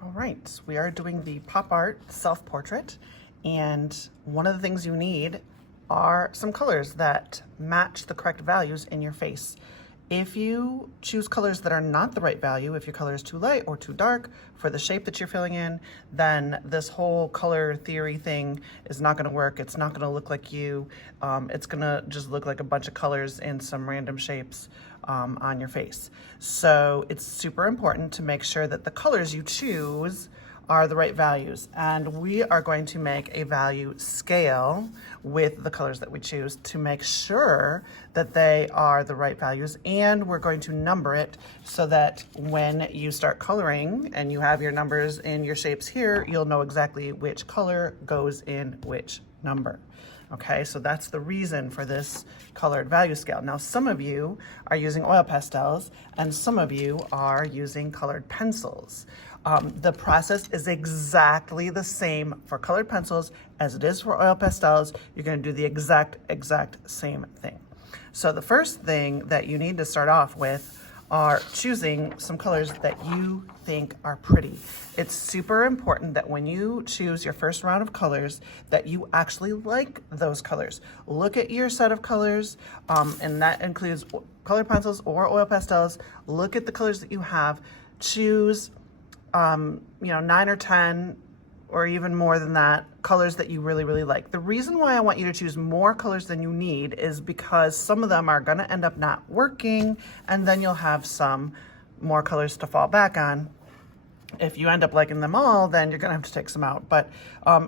All right, we are doing the pop art self-portrait, and one of the things you need are some colors that match the correct values in your face. If you choose colors that are not the right value, if your color is too light or too dark for the shape that you're filling in, then this whole color theory thing is not gonna work. It's not gonna look like you. It's gonna just look like a bunch of colors in some random shapes on your face. So it's super important to make sure that the colors you choose are the right values. And we are going to make a value scale with the colors that we choose to make sure that they are the right values. And we're going to number it so that when you start coloring and you have your numbers in your shapes here, you'll know exactly which color goes in which number. Okay, so that's the reason for this colored value scale. Now, some of you are using oil pastels and some of you are using colored pencils. The process is exactly the same for colored pencils as it is for oil pastels. You're gonna do the exact same thing. So the first thing that you need to start off with are choosing some colors that you think are pretty. It's super important that when you choose your first round of colors that you actually like those colors. Look at your set of colors, and that includes colored pencils or oil pastels. Look at the colors that you have. Choose 9 or 10 or even more than that, colors that you really like. The reason why I want you to choose more colors than you need is because some of them are gonna end up not working, and then you'll have some more colors to fall back on. If you end up liking them all, then you're gonna have to take some out. But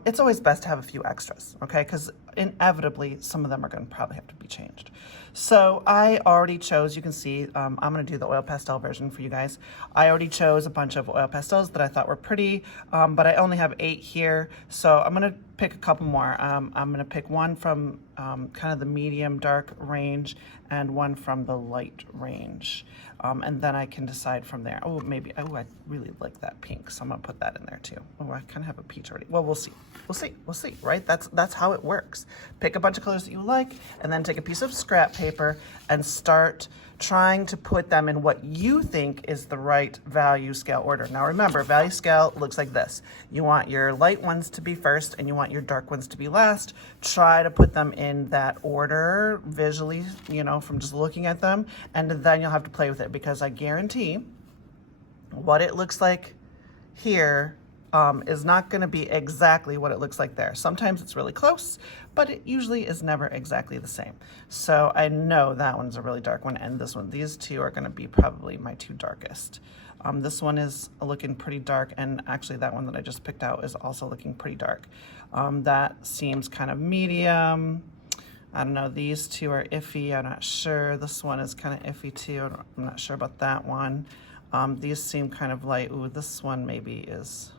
it's always best to have a few extras, okay? Because inevitably, some of them are gonna probably have to be changed. So I already chose, you can see, I'm gonna do the oil pastel version for you guys. I already chose a bunch of oil pastels that I thought were pretty, but I only have 8 here. So I'm gonna pick a couple more. I'm gonna pick one from kind of the medium dark range and one from the light range. And then I can decide from there. Oh, maybe, oh, I really like that pink, so I'm gonna put that in there too. Oh, I kind of have a peach already. Well, we'll see, right? That's how it works. Pick a bunch of colors that you like, and then take a piece of scrap paper and start trying to put them in what you think is the right value scale order. Now remember, value scale looks like this. You want your light ones to be first and you want your dark ones to be last. Try to put them in that order visually, from just looking at them, and then you'll have to play with it, because I guarantee what it looks like here is not going to be exactly what it looks like there. Sometimes it's really close, but it usually is never exactly the same. So I know that one's a really dark one, and this one. These two are going to be probably my 2 darkest. This one is looking pretty dark, and actually that one that I just picked out is also looking pretty dark. That seems kind of medium. I don't know, these 2 are iffy, I'm not sure. This one is kind of iffy too, I'm not sure about that one. These seem kind of light. Ooh, this one maybe is,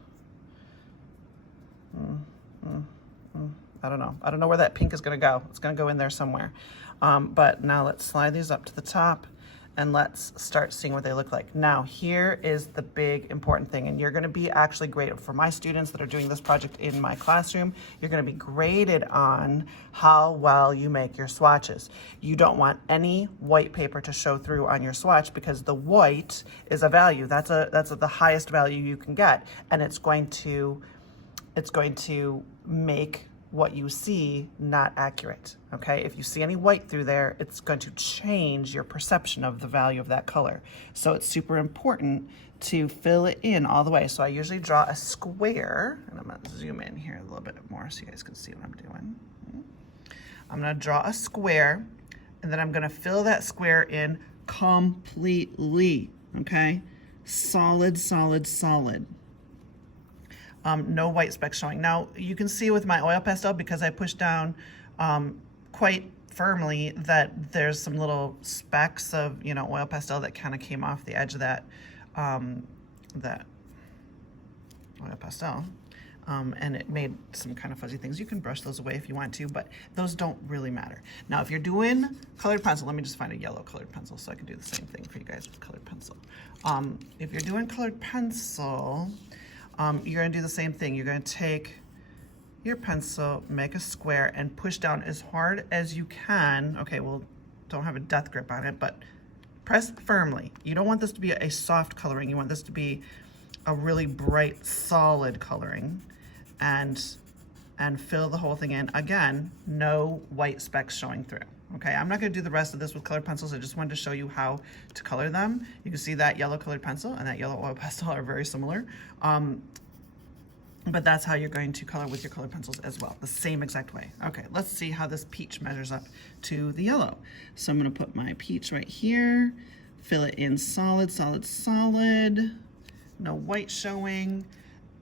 I don't know. I don't know where that pink is gonna go. It's gonna go in there somewhere. But now let's slide these up to the top and let's start seeing what they look like. Now, here is the big important thing, and you're gonna be actually graded. For my students that are doing this project in my classroom, you're gonna be graded on how well you make your swatches. You don't want any white paper to show through on your swatch, because the white is a value. That's the highest value you can get, and it's going to make what you see not accurate, okay? If you see any white through there, it's going to change your perception of the value of that color. So it's super important to fill it in all the way. So I usually draw a square, and I'm gonna zoom in here a little bit more so you guys can see what I'm doing. I'm gonna draw a square, and then I'm gonna fill that square in completely, okay? Solid, solid, solid. No white specks showing. Now you can see with my oil pastel, because I pushed down quite firmly, that there's some little specks of oil pastel that kind of came off the edge of that that oil pastel, and it made some kind of fuzzy things. You can brush those away if you want to, but those don't really matter. Now if you're doing colored pencil, let me just find a yellow colored pencil so I can do the same thing for you guys with colored pencil. If you're doing colored pencil, you're gonna do the same thing. You're gonna take your pencil, make a square, and push down as hard as you can. Okay, well, don't have a death grip on it, but press firmly. You don't want this to be a soft coloring. You want this to be a really bright, solid coloring and fill the whole thing in. Again, no white specks showing through. Okay, I'm not gonna do the rest of this with colored pencils. I just wanted to show you how to color them. You can see that yellow colored pencil and that yellow oil pastel are very similar. But that's how you're going to color with your colored pencils as well, the same exact way. Okay, let's see how this peach measures up to the yellow. So I'm gonna put my peach right here, fill it in solid, solid, solid, no white showing,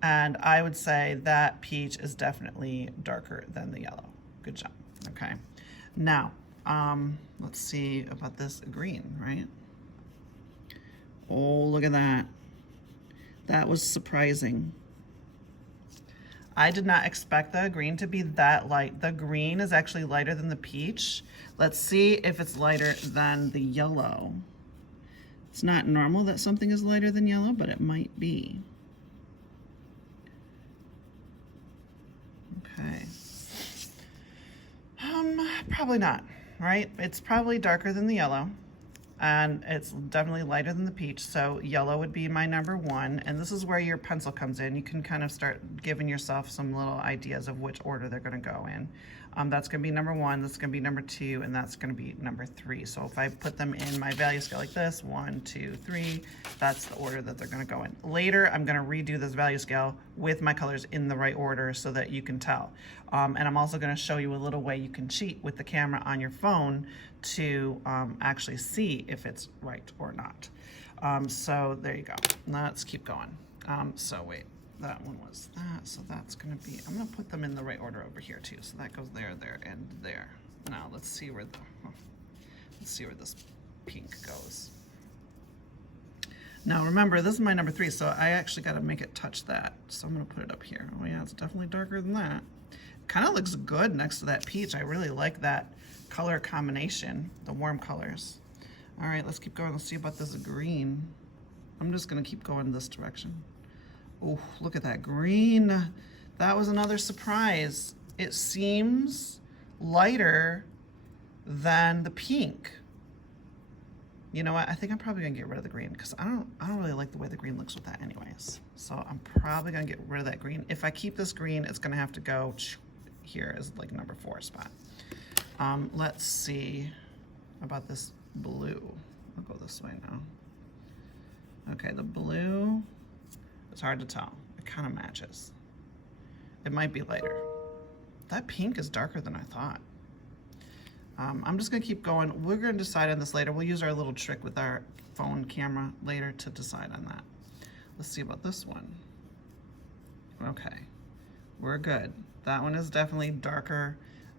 and I would say that peach is definitely darker than the yellow. Good job, okay. Now, let's see about this green, right? Oh, look at that. That was surprising. I did not expect the green to be that light. The green is actually lighter than the peach. Let's see if it's lighter than the yellow. It's not normal that something is lighter than yellow, but it might be. Okay. Probably not, right? It's probably darker than the yellow, and it's definitely lighter than the peach, so yellow would be my number one, and this is where your pencil comes in. You can kind of start giving yourself some little ideas of which order they're gonna go in. That's gonna be number one, that's gonna be number two, and that's gonna be number three. So if I put them in my value scale like this, 1, 2, 3, that's the order that they're gonna go in. Later, I'm gonna redo this value scale with my colors in the right order so that you can tell. And I'm also gonna show you a little way you can cheat with the camera on your phone to actually see if it's right or not. So there you go. Let's keep going. So wait, that one was that, so that's gonna be, I'm gonna put them in the right order over here too. So that goes there, there, and there. Now let's see where this pink goes. Now remember, this is my number 3, so I actually gotta make it touch that. So I'm gonna put it up here. Oh yeah, it's definitely darker than that. Kind of looks good next to that peach. I really like that color combination, the warm colors. All right, let's keep going. Let's see about this green. I'm just gonna keep going this direction. Oh, look at that green. That was another surprise. It seems lighter than the pink. You know what? I think I'm probably gonna get rid of the green because I don't really like the way the green looks with that anyways. So I'm probably gonna get rid of that green. If I keep this green, it's gonna have to go here as like number 4 spot. Let's see about this blue. I'll go this way now. Okay, the blue, it's hard to tell. It kind of matches. It might be lighter. That pink is darker than I thought. I'm just gonna keep going. We're gonna decide on this later. We'll use our little trick with our phone camera later to decide on that. Let's see about this one. Okay, we're good. That one is definitely darker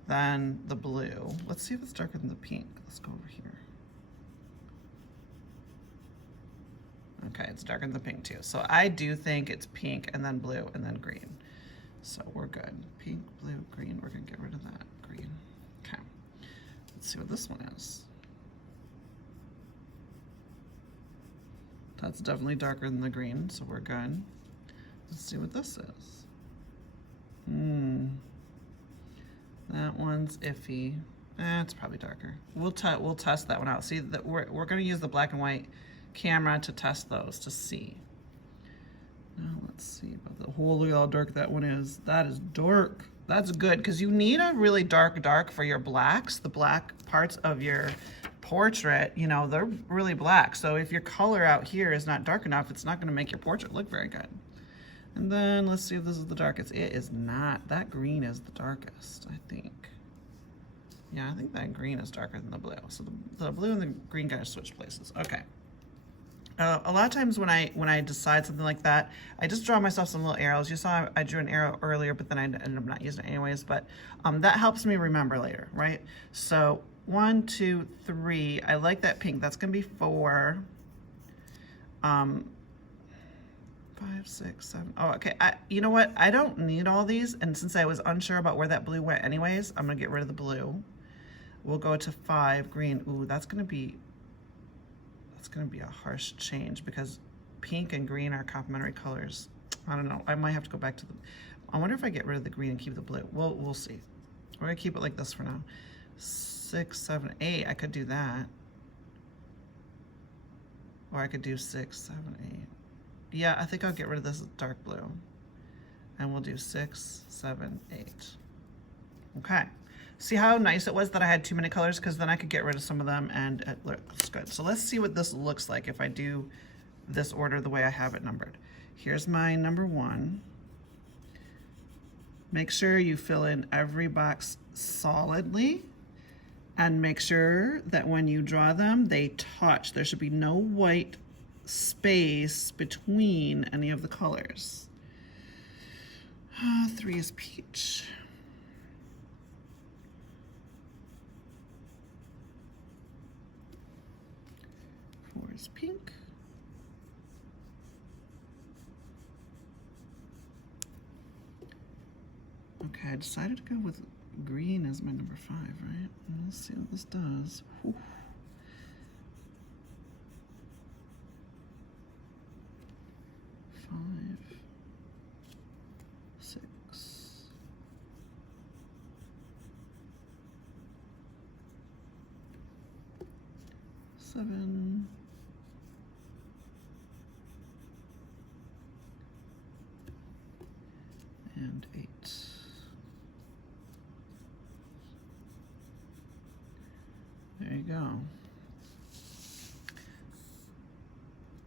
than the blue. Let's see if it's darker than the pink. Let's go over here. Okay, it's darker than the pink too. So I do think it's pink and then blue and then green. So we're good. Pink, blue, green. We're gonna get rid of that green. Okay, let's see what this one is. That's definitely darker than the green, so we're good. Let's see what this is. That one's iffy. It's probably darker. We'll test that one out. See, that we're going to use the black and white camera to test those to see. Now let's see about the whole. Look at how dark that one is. That is dark. That's good because you need a really dark for your blacks. The black parts of your portrait, you know, they're really black. So if your color out here is not dark enough, it's not going to make your portrait look very good. And then let's see if this is the darkest. It is not. That green is the darkest, I think. Yeah, I think that green is darker than the blue. So the blue and the green kind of switch places. Okay. A lot of times when I decide something like that, I just draw myself some little arrows. You saw I drew an arrow earlier, but then I ended up not using it anyways. But that helps me remember later, right? So 1, 2, 3. I like that pink. That's gonna be 4. 5, 6, 7. Oh, okay. You know what? I don't need all these, and since I was unsure about where that blue went anyways, I'm gonna get rid of the blue. We'll go to 5, green. Ooh, that's gonna be a harsh change because pink and green are complementary colors. I don't know. I might have to go back to the. I wonder if I get rid of the green and keep the blue. We'll see. We're gonna keep it like this for now. 6, 7, 8. I could do that, or I could do 6, 7, 8. Yeah, I think I'll get rid of this dark blue. And we'll do 6, 7, 8. Okay. See how nice it was that I had too many colors? Because then I could get rid of some of them and it looks good. So let's see what this looks like if I do this order the way I have it numbered. Here's my number 1. Make sure you fill in every box solidly and make sure that when you draw them, they touch. There should be no white space between any of the colors. 3 is peach. 4 is pink. Okay, I decided to go with green as my number 5, right? Let's see what this does. Whew. 5, 6, 7, and 8. There you go.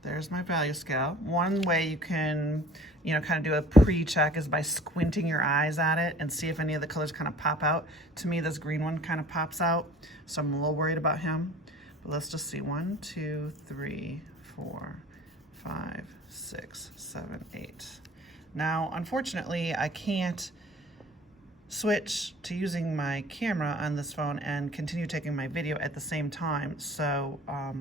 There's my value scale. One way you can, kind of do a pre-check is by squinting your eyes at it and see if any of the colors kind of pop out. To me, this green one kind of pops out, so I'm a little worried about him. But let's just see. 1, 2, 3, 4, 5, 6, 7, 8. Now, unfortunately, I can't switch to using my camera on this phone and continue taking my video at the same time. So, I'll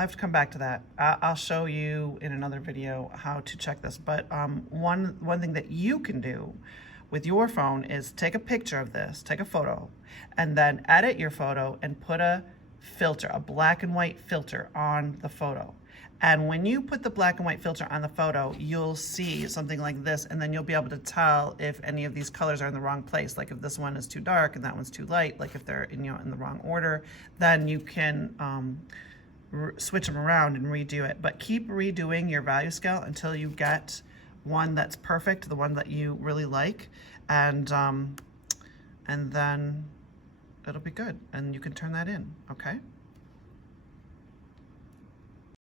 have to come back to that. I'll show you in another video how to check this. But one thing that you can do with your phone is take a picture of this, take a photo, and then edit your photo and put a filter, a black and white filter on the photo. And when you put the black and white filter on the photo, you'll see something like this, and then you'll be able to tell if any of these colors are in the wrong place. Like if this one is too dark and that one's too light, like if they're in the wrong order, then you can switch them around and redo it. But keep redoing your value scale until you get one that's perfect, the one that you really like, and then it'll be good, and you can turn that in, okay?